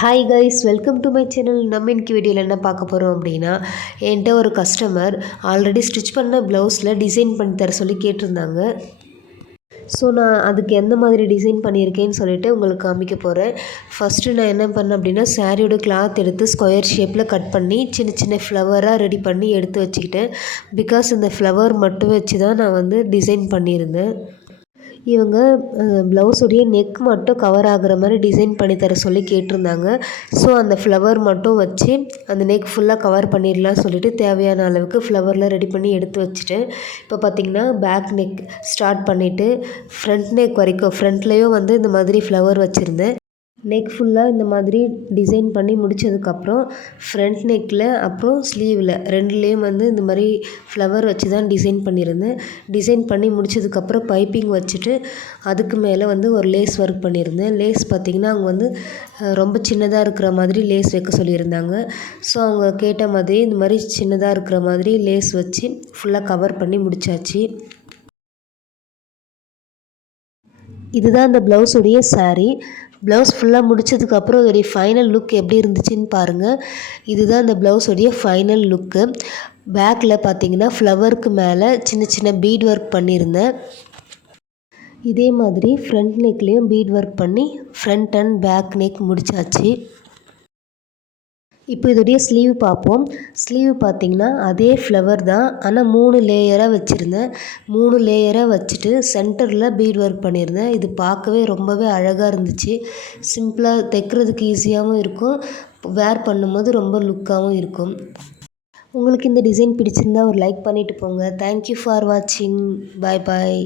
Hi guys, welcome to my channel. நம்ம இன்னைக்கு வீடியோவில் என்ன பார்க்க போகிறோம் அப்படின்னா, என்கிட்ட ஒரு கஸ்டமர் ஆல்ரெடி ஸ்டிச் பண்ண ப்ளவுஸில் டிசைன் பண்ணி தர சொல்லி கேட்டிருந்தாங்க. ஸோ நான் அதுக்கு எந்த மாதிரி டிசைன் பண்ணியிருக்கேன்னு சொல்லிட்டு உங்களுக்கு காமிக்க போகிறேன். ஃபஸ்ட்டு நான் என்ன பண்ணேன் அப்படின்னா, சாரியோட கிளாத் எடுத்து ஸ்கொயர் ஷேப்பில் கட் பண்ணி சின்ன சின்ன ஃப்ளவராக ரெடி பண்ணி எடுத்து வச்சுக்கிட்டேன். பிகாஸ் இந்த ஃப்ளவர் மட்டும் வச்சு தான் நான் வந்து டிசைன் பண்ணியிருந்தேன். இவங்க ப்ளவுஸுடைய நெக் மட்டும் கவர் ஆகிற மாதிரி டிசைன் பண்ணி தர சொல்லி கேட்டிருந்தாங்க. ஸோ அந்த ஃப்ளவர் மட்டும் வச்சு அந்த நெக் ஃபுல்லாக கவர் பண்ணிடலாம் சொல்லிட்டு தேவையான அளவுக்கு ஃப்ளவர்லாம் ரெடி பண்ணி எடுத்து வச்சுட்டேன். இப்போ பார்த்திங்கன்னா பேக் நெக் ஸ்டார்ட் பண்ணிவிட்டு ஃப்ரண்ட் நெக் வரைக்கும் ஃப்ரண்ட்லேயும் வந்து இந்த மாதிரி ஃப்ளவர் வச்சுருந்தேன். நெக் ஃபுல்லாக இந்த மாதிரி டிசைன் பண்ணி முடித்ததுக்கப்புறம் ஃப்ரண்ட் நெக்கில் அப்புறம் ஸ்லீவில் ரெண்டுலேயும் வந்து இந்த மாதிரி ஃப்ளவர் வச்சு தான் டிசைன் பண்ணியிருந்தேன். டிசைன் பண்ணி முடித்ததுக்கப்புறம் பைப்பிங் வச்சுட்டு அதுக்கு மேலே வந்து ஒரு லேஸ் ஒர்க் பண்ணியிருந்தேன். லேஸ் பார்த்திங்கன்னா அவங்க வந்து ரொம்ப சின்னதாக இருக்கிற மாதிரி லேஸ் வைக்க சொல்லியிருந்தாங்க. ஸோ அவங்க கேட்ட மாதிரி இந்த மாதிரி சின்னதாக இருக்கிற மாதிரி லேஸ் வச்சு ஃபுல்லாக கவர் பண்ணி முடித்தாச்சு. இதுதான் அந்த ப்ளவுஸுடைய சாரீ. ப்ளவுஸ் ஃபுல்லாக முடித்ததுக்கப்புறம் அதோடைய ஃபைனல் லுக் எப்படி இருந்துச்சுன்னு பாருங்கள். இதுதான் அந்த ப்ளவுஸுடைய ஃபைனல் லுக்கு. பேக்கில் பார்த்தீங்கன்னா ஃப்ளவருக்கு மேலே சின்ன சின்ன பீட் ஒர்க் பண்ணியிருந்தேன். இதே மாதிரி ஃப்ரண்ட் நெக்லேயும் பீட் ஒர்க் பண்ணி ஃப்ரண்ட் அண்ட் பேக் நெக் முடித்தாச்சு. இப்போ இதோடைய ஸ்லீவ் பார்ப்போம். ஸ்லீவ் பார்த்திங்கன்னா அதே ஃப்ளவர் தான், ஆனால் 3 லேயராக வச்சுருந்தேன். 3 லேயராக வச்சுட்டு சென்டரில் பீட் ஒர்க் பண்ணியிருந்தேன். இது பார்க்கவே ரொம்பவே அழகாக இருந்துச்சு. சிம்பிளாக தைக்கிறதுக்கு ஈஸியாகவும் இருக்கும், வேர் பண்ணும்போது ரொம்ப லுக்காகவும் இருக்கும். உங்களுக்கு இந்த டிசைன் பிடிச்சிருந்தா ஒரு லைக் பண்ணிவிட்டு போங்க. தேங்க்யூ ஃபார் வாட்சிங். பாய் பாய்.